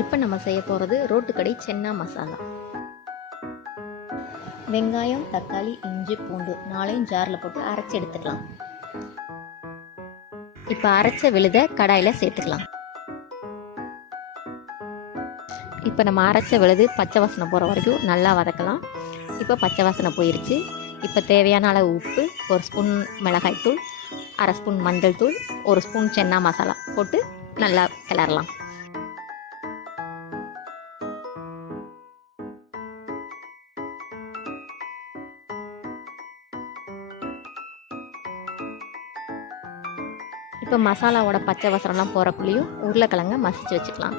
இப்போ நம்ம செய்ய போகிறது ரோட்டுக்கடை சென்னா மசாலா. வெங்காயம், தக்காளி, இஞ்சி, பூண்டு 4ஐயும் ஜாரில் போட்டு அரைச்சி எடுத்துக்கலாம். இப்போ அரைச்ச விழுதை கடாயில் சேர்த்துக்கலாம். இப்போ நம்ம அரைச்ச விழுது பச்சை வாசனை போகிற வரைக்கும் நல்லா வதக்கலாம். இப்போ பச்சை வாசனை போயிடுச்சு. இப்போ தேவையான அளவு உப்பு, 1 ஸ்பூன் மிளகாய்த்தூள், 1/2 ஸ்பூன் மஞ்சள் தூள், 1 ஸ்பூன் சென்னா மசாலா போட்டு நல்லா கிளறலாம். இப்போ மசாலாவோட பச்சை வாசனைலாம் போகிறக்குள்ளேயும் உருளைக்கிழங்க மசிச்சு வச்சுக்கலாம்.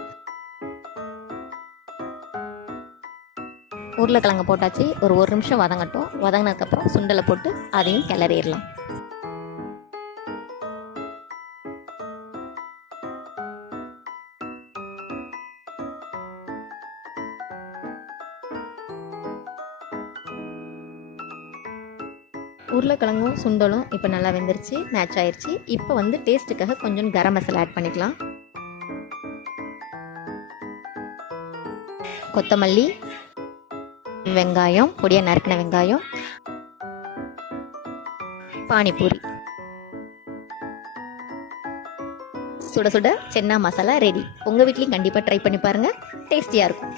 உருளைக்கிழங்கு போட்டாச்சு. ஒரு நிமிஷம் வதங்கட்டும். வதங்கினதுக்கப்புறம் சுண்டலை போட்டு அதையும் கிளறிடலாம். உருளைக்கிழங்கும் சுண்டலும் இப்போ நல்லா வெந்துருச்சு, மேட்ச் ஆயிடுச்சு. இப்போ வந்து டேஸ்ட்டுக்காக கொஞ்சம் கரம் மசாலா ஆட் பண்ணிக்கலாம். கொத்தமல்லி, வெங்காயம், பொடியாக நறுக்கின வெங்காயம், பானிபூரி. சுட சுட சென்னா மசாலா ரெடி. உங்கள் வீட்லேயும் கண்டிப்பாக ட்ரை பண்ணி பாருங்கள். டேஸ்டியாக இருக்கும்.